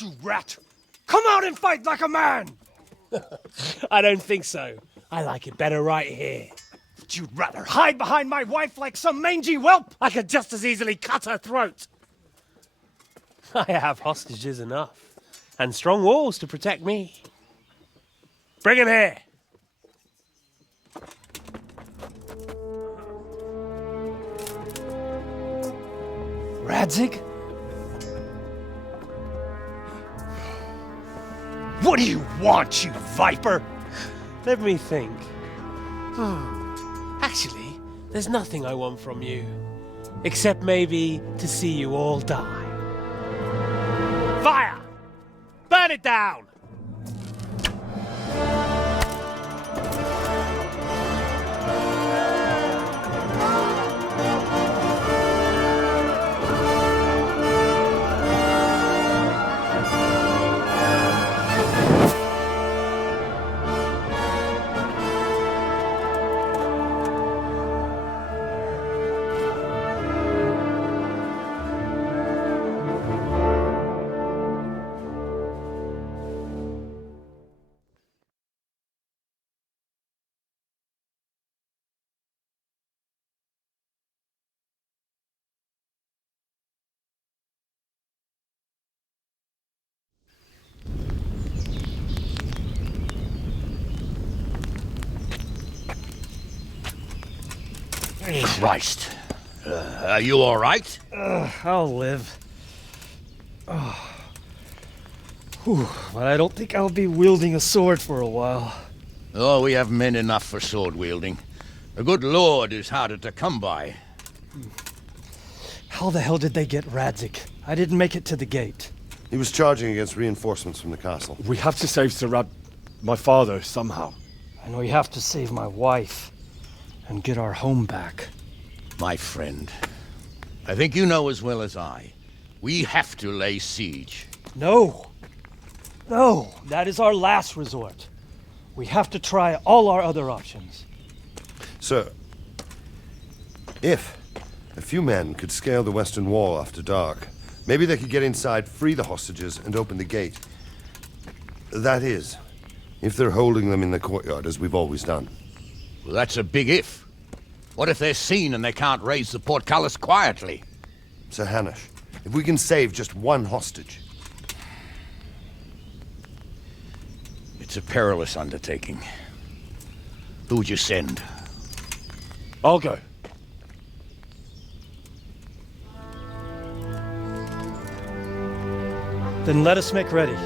You rat! Come out and fight like a man! I don't think so. I like it better right here. Would you rather hide behind my wife like some mangy whelp? I could just as easily cut her throat. I have hostages enough, and strong walls to protect me. Bring him here. Radziga? What do you want, you viper? Let me think. Actually, there's nothing I want from you. Except maybe to see you all die. Fire! Burn it down! Christ. Are you all right? I'll live. Whew, but I don't think I'll be wielding a sword for a while. Oh, we have men enough for sword wielding. A good lord is harder to come by. How the hell did they get Radziga? I didn't make it to the gate. He was charging against reinforcements from the castle. We have to save Sir my father, somehow. And we have to save my wife and get our home back. My friend, I think you know as well as I. We have to lay siege. No. No, that is our last resort. We have to try all our other options. Sir, if a few men could scale the western wall after dark, maybe they could get inside, free the hostages, and open the gate. That is, if they're holding them in the courtyard as we've always done. Well, that's a big if. What if they're seen and they can't raise the portcullis quietly? Sir Hanush, if we can save just one hostage. It's a perilous undertaking. Who would you send? I'll go. Then let us make ready.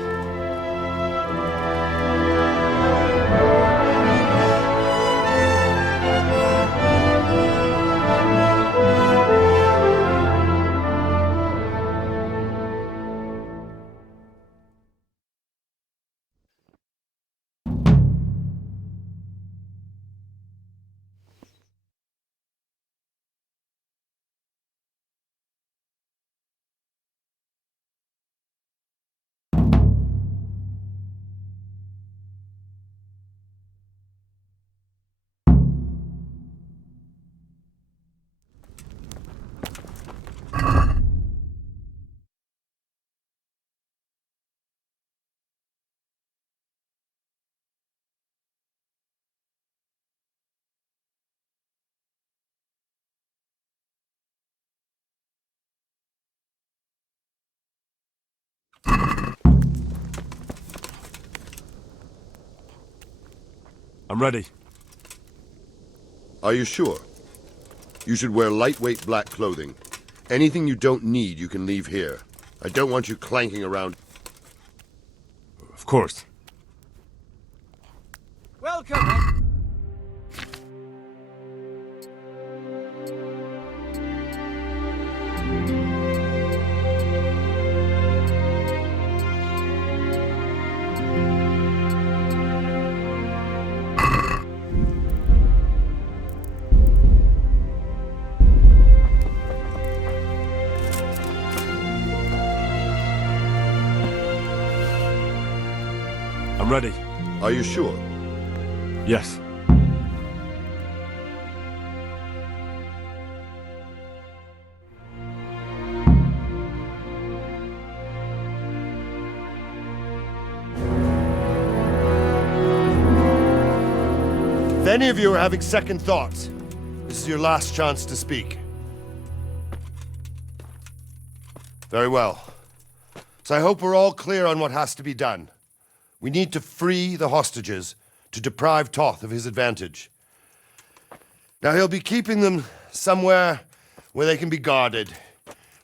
I'm ready. Are you sure? You should wear lightweight black clothing. Anything you don't need, you can leave here. I don't want you clanking around. Of course. Welcome! I'm ready. Are you sure? Yes. If any of you are having second thoughts, this is your last chance to speak. Very well. So I hope we're all clear on what has to be done. We need to free the hostages to deprive Toth of his advantage. Now he'll be keeping them somewhere where they can be guarded,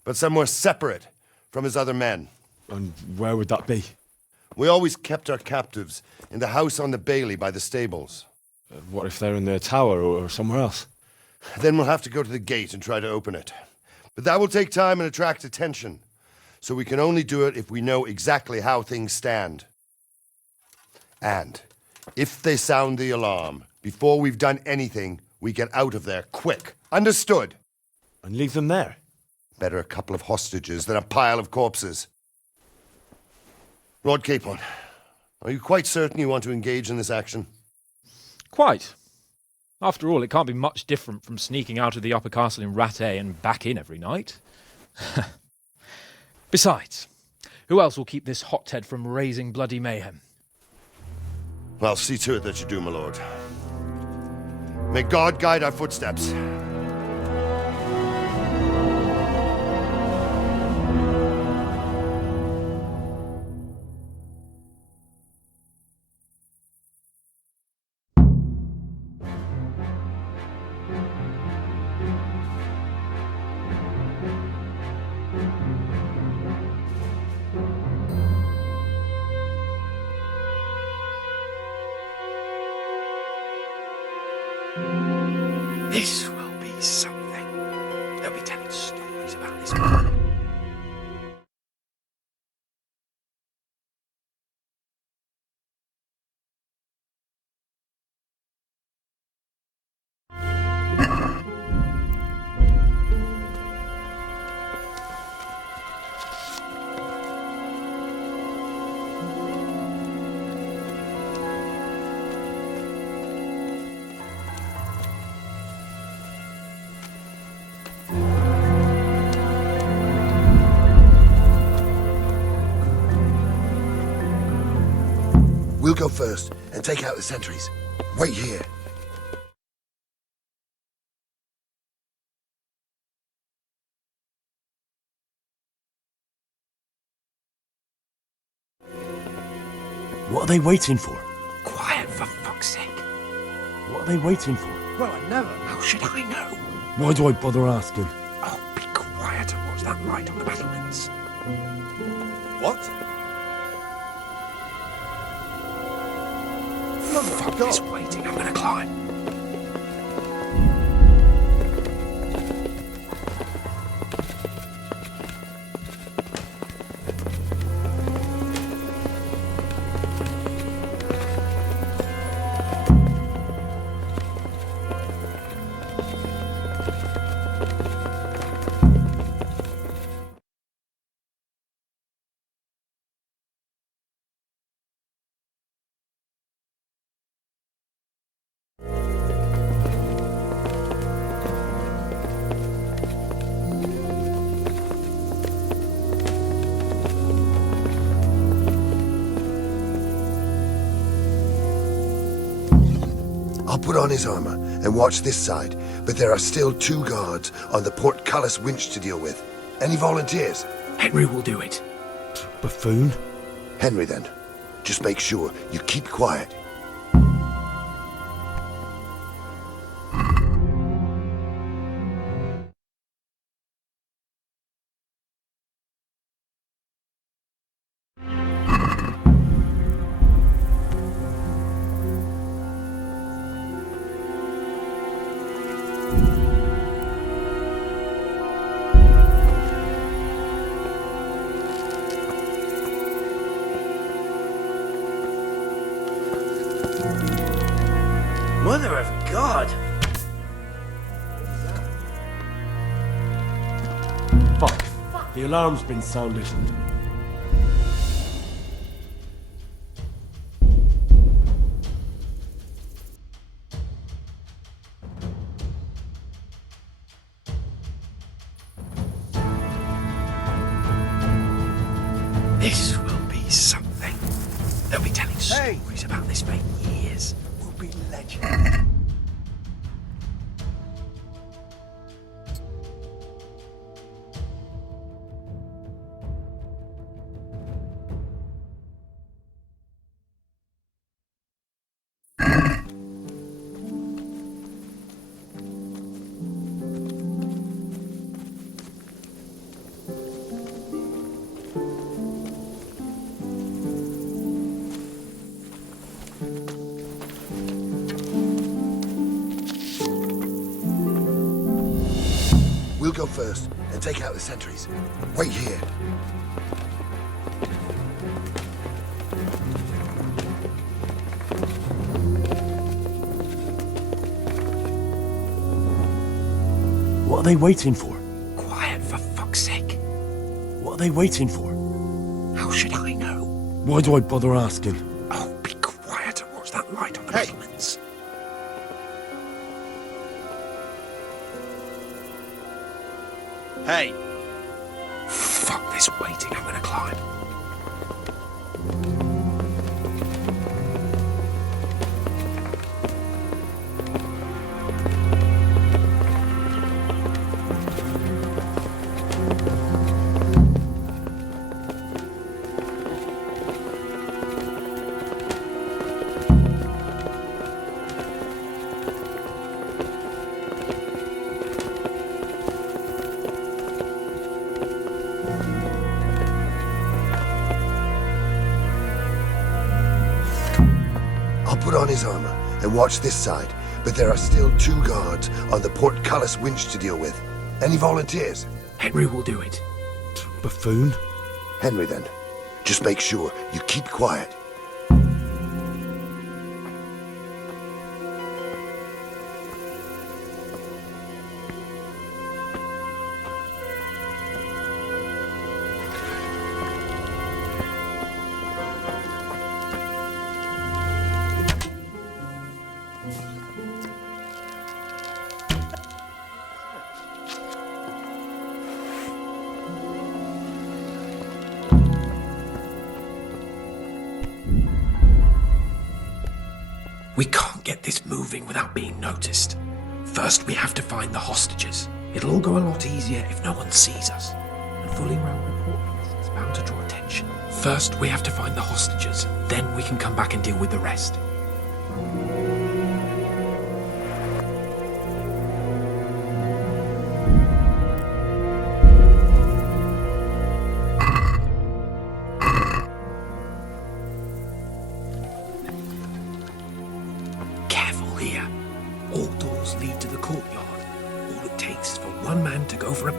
but somewhere separate from his other men. And where would that be? We always kept our captives in the house on the bailey by the stables. What if they're in their tower or somewhere else? Then we'll have to go to the gate and try to open it. But that will take time and attract attention. So we can only do it if we know exactly how things stand. And if they sound the alarm, before we've done anything, we get out of there quick. Understood? And leave them there? Better a couple of hostages than a pile of corpses. Lord Capon, are you quite certain you want to engage in this action? Quite. After all, it can't be much different from sneaking out of the upper castle in Rattay and back in every night. Besides, who else will keep this hothead from raising bloody mayhem? Well, see to it that you do, my lord. May God guide our footsteps. This will be something. They'll be telling stories about this. We'll go first and take out the sentries. Wait here. What are they waiting for? Quiet, for fuck's sake. What are they waiting for? Well, I never. How should I know? Why do I bother asking? Oh, be quiet and watch that light on the battlements. What? Fuck this waiting, I'm gonna climb. I'll put on his armor and watch this side, but there are still 2 guards on the portcullis winch to deal with. Any volunteers? Henry will do it. Buffoon? Henry, then. Just make sure you keep quiet. Mother of God! Fuck. The alarm's been sounded. This will be something. They'll be telling stories about this for years. We'll be legends. We'll go first and take out the sentries. Wait here. What are they waiting for? Quiet, for fuck's sake. What are they waiting for? How should I know? Why do I bother asking? Oh, be quiet and watch that light on the battlements. Hey, Fuck this waiting, I'm gonna climb. I'll put on his armor and watch this side, but there are still 2 guards on the portcullis winch to deal with. Any volunteers? Henry will do it. Buffoon? Henry, then. Just make sure you keep quiet. We can't get this moving without being noticed. First, we have to find the hostages. It'll all go a lot easier if no one sees us. And fooling around with the portcullis is bound to draw attention. First, we have to find the hostages. Then we can come back and deal with the rest.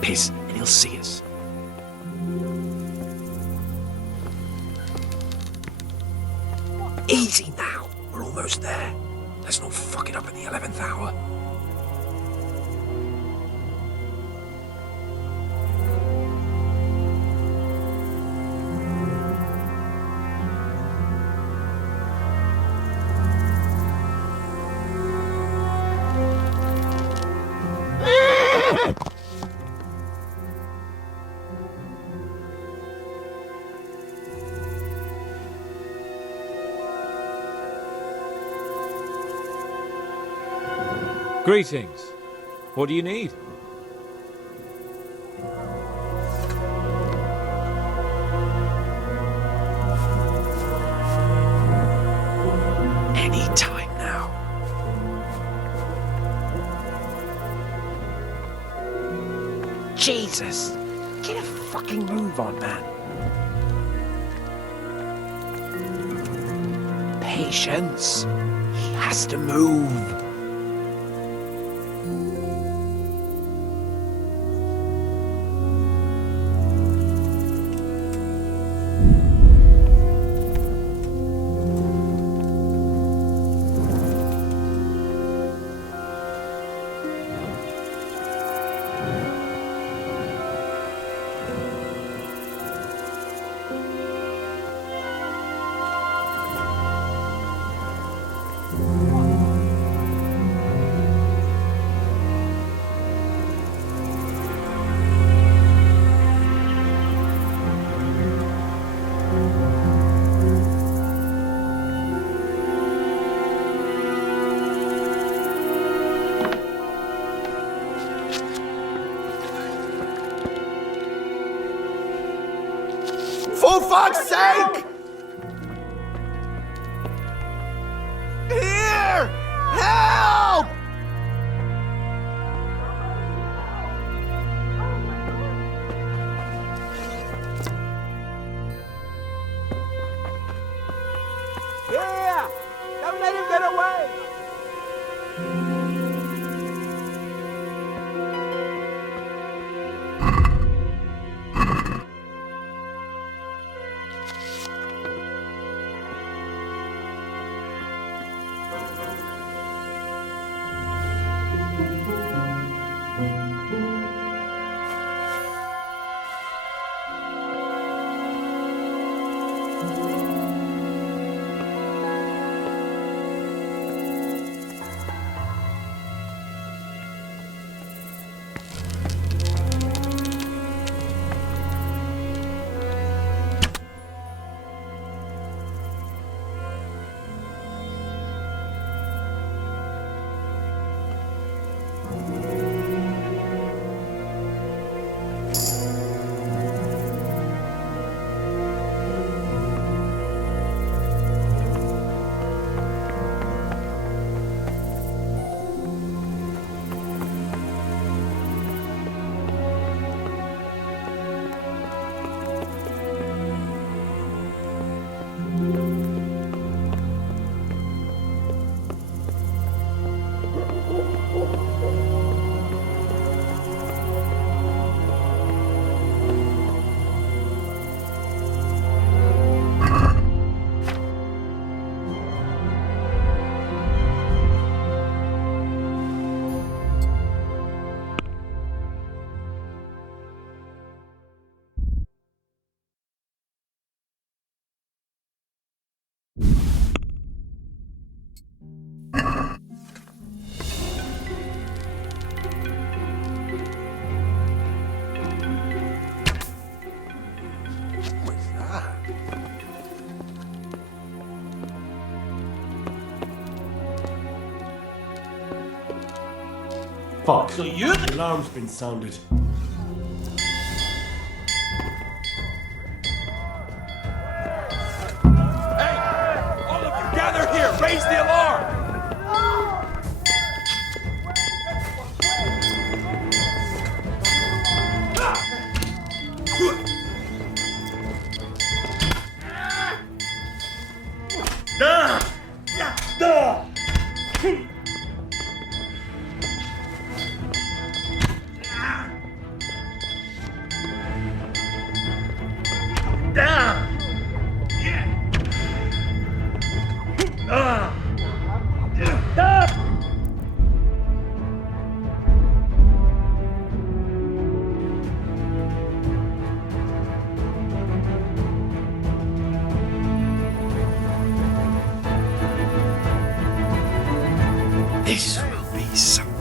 piss and he'll see us. Easy now. We're almost there. Let's not fuck it up at the 11th hour. Greetings. What do you need? Any time now. Jesus! Get a fucking move on, man. Patience. He has to move. For fuck's sake! Here! Help! Yeah! Don't let him get away! Fuck. So you... The alarm's been sounded. Hey! All of you gather here! Raise the alarm! This will be something.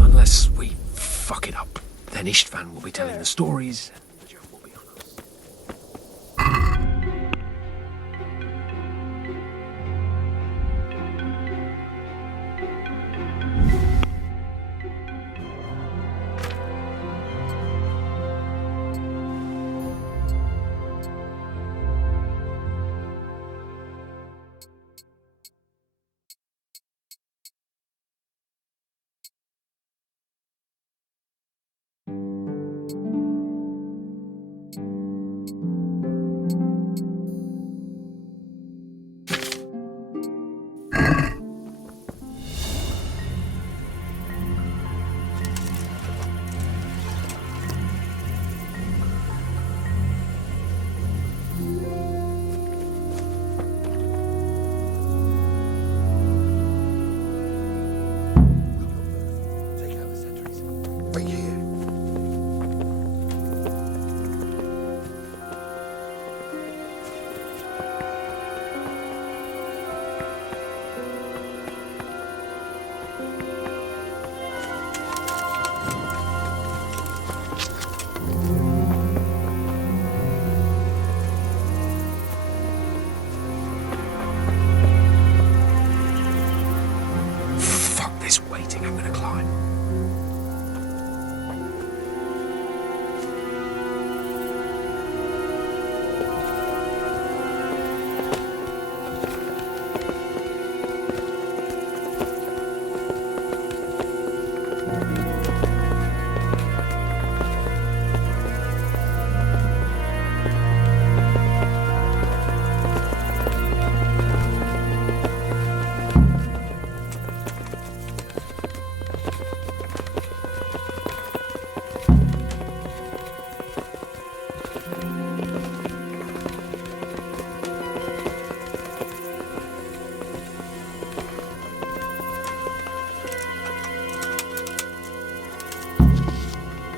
Unless we fuck it up, then Istvan will be telling the stories. And the joke will be on us.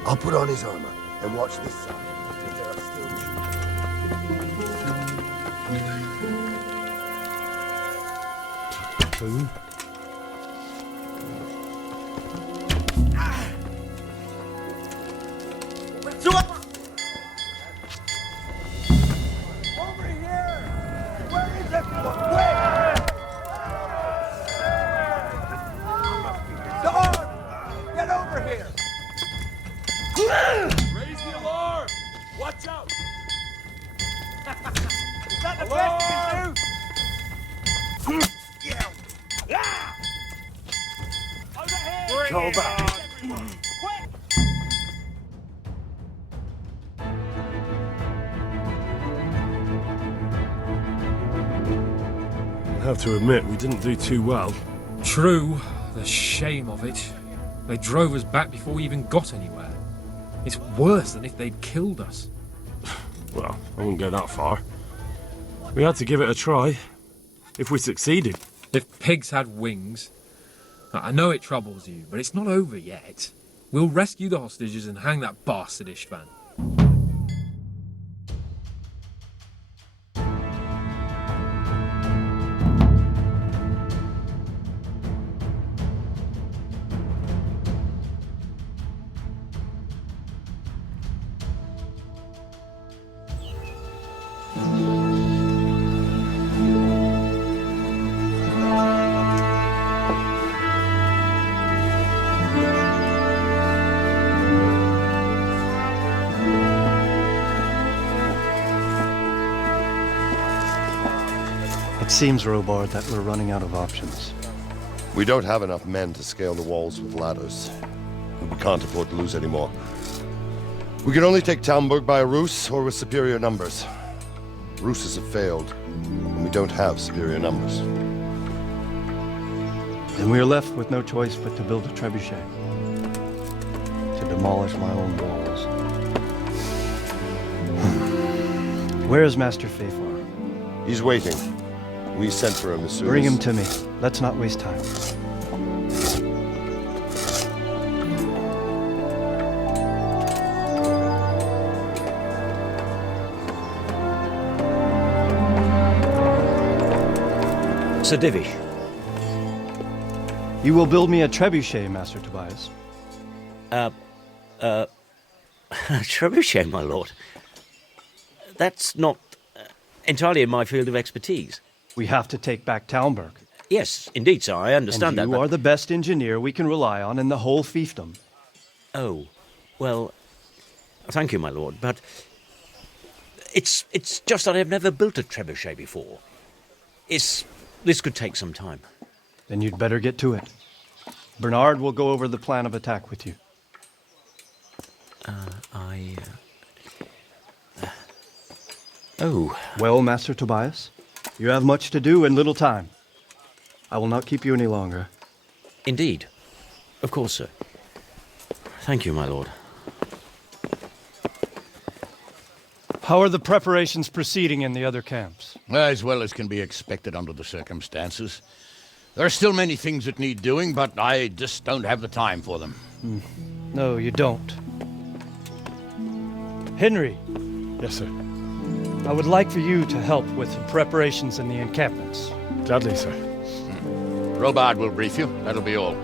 I'll put on his armor and watch this side. If there are still Who? Over here! Where is everyone? Where? Dog! Get over here! Raise the alarm! Watch out! Is that the best you can do? Over here! Go back! Quick! I have to admit, we didn't do too well. True, the shame of it. They drove us back before we even got anywhere. It's worse than if they'd killed us. Well, I wouldn't go that far. We had to give it a try. If we succeeded. If pigs had wings... I know it troubles you, but it's not over yet. We'll rescue the hostages and hang that bastard Istvan. It seems, Robard, that we're running out of options. We don't have enough men to scale the walls with ladders. We can't afford to lose any more. We can only take Talmberg by a ruse or with superior numbers. Ruses have failed, and we don't have superior numbers. Then we are left with no choice but to build a trebuchet. To demolish my own walls. Where is Master Fafar? He's waiting. We sent for him as soon Bring as... him to me. Let's not waste time. Sir Divish. You will build me a trebuchet, Master Tobias. Trebuchet, my lord. That's not entirely in my field of expertise. We have to take back Talmberg. Yes, indeed, sir, I understand that. You are the best engineer we can rely on in the whole fiefdom. Oh, well, thank you, my lord, but it's just that I've never built a trebuchet before. This could take some time. Then you'd better get to it. Bernard will go over the plan of attack with you. Oh. Well, Master Tobias, you have much to do and little time. I will not keep you any longer. Indeed. Of course, sir. Thank you, my lord. How are the preparations proceeding in the other camps? As well as can be expected under the circumstances. There are still many things that need doing, but I just don't have the time for them. No, you don't. Henry. Yes, sir. I would like for you to help with the preparations in the encampments. Gladly, sir. Robard will brief you. That'll be all.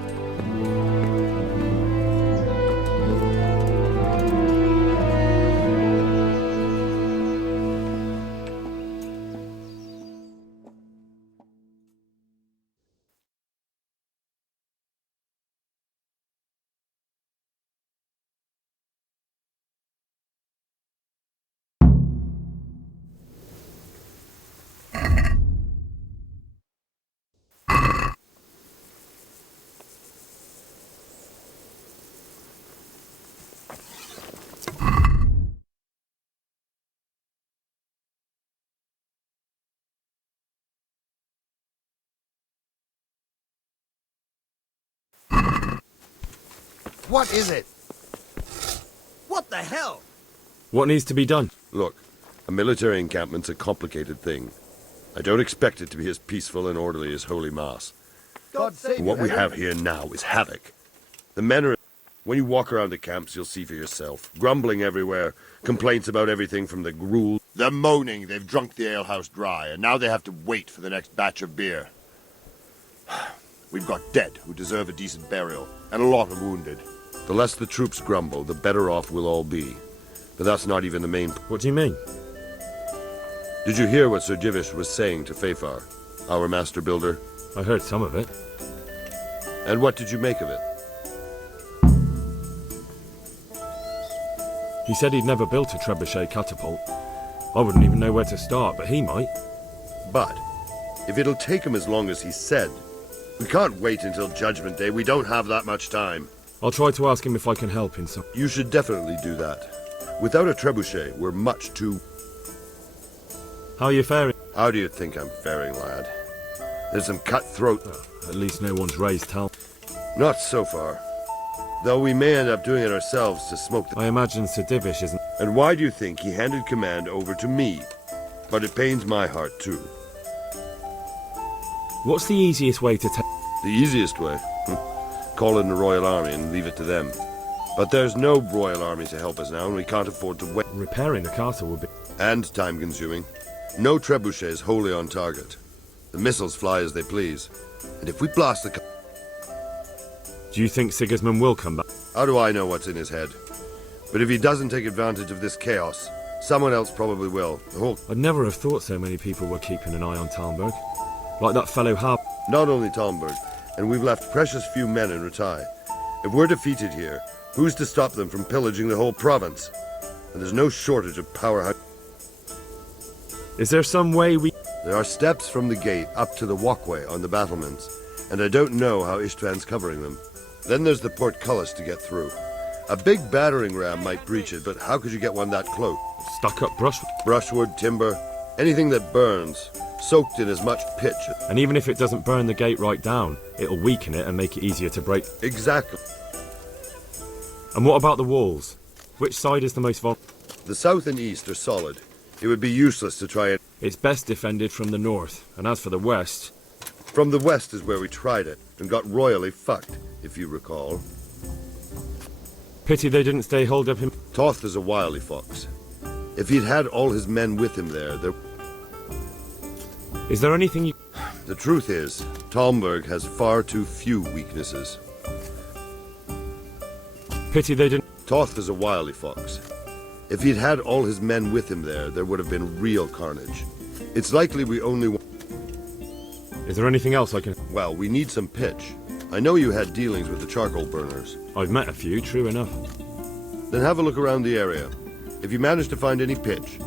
What is it? What the hell? What needs to be done? Look, a military encampment's a complicated thing. I don't expect it to be as peaceful and orderly as Holy Mass. God save What you, we Henry. have here now is havoc. The men are... When you walk around the camps, you'll see for yourself. Grumbling everywhere, complaints about everything from the gruel. They're moaning they've drunk the alehouse dry, and now they have to wait for the next batch of beer. We've got dead who deserve a decent burial, and a lot of wounded. The less the troops grumble, the better off we'll all be. But that's not even the main... What do you mean? Did you hear what Sir Divish was saying to Fafar, our master builder? I heard some of it. And what did you make of it? He said he'd never built a trebuchet catapult. I wouldn't even know where to start, but he might. But, if it'll take him as long as he said, we can't wait until Judgment Day. We don't have that much time. I'll try to ask him if I can help in some... You should definitely do that. Without a trebuchet, we're much too... How are you faring? How do you think I'm faring, lad? There's some cutthroat... At least no one's raised hell. Not so far. Though we may end up doing it ourselves to smoke the... I imagine Sir Divish isn't... And why do you think he handed command over to me? But it pains my heart, too. What's the easiest way to take... The easiest way? Call in the Royal Army and leave it to them. But there's no Royal Army to help us now, and we can't afford to wait. Repairing the castle would be... And time-consuming. No trebuchets wholly on target. The missiles fly as they please. And if we blast the... Do you think Sigismund will come back? How do I know what's in his head? But if he doesn't take advantage of this chaos, someone else probably will. The whole... I'd never have thought so many people were keeping an eye on Talmberg. Like that fellow Harp... Not only Talmberg, and we've left precious few men in Ratai. If we're defeated here, who's to stop them from pillaging the whole province? And there's no shortage of power... Is there some way we... There are steps from the gate up to the walkway on the battlements, and I don't know how Istvan's covering them. Then there's the portcullis to get through. A big battering ram might breach it, but how could you get one that close? Stuck up brush. Brushwood, timber, anything that burns, soaked in as much pitch. And even if it doesn't burn the gate right down, it'll weaken it and make it easier to break. Exactly. And what about the walls? Which side is the most vulnerable? The south and east are solid. It would be useless to try it. It's best defended from the north, and as for the west... From the west is where we tried it, and got royally fucked, if you recall. Pity they didn't stay holed up in... Toth is a wily fox. If he'd had all his men with him there... Is there anything you... The truth is, Talmberg has far too few weaknesses. Pity they didn't... Toth is a wily fox. If he'd had all his men with him there would have been real carnage. It's likely we only... Is there anything else I can... Well, we need some pitch. I know you had dealings with the charcoal burners. I've met a few, true enough. Then have a look around the area. If you manage to find any pitch...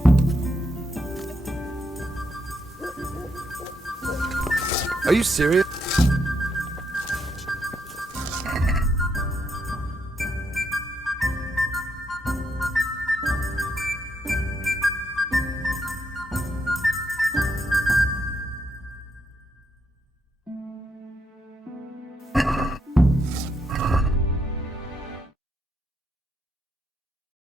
Are you serious?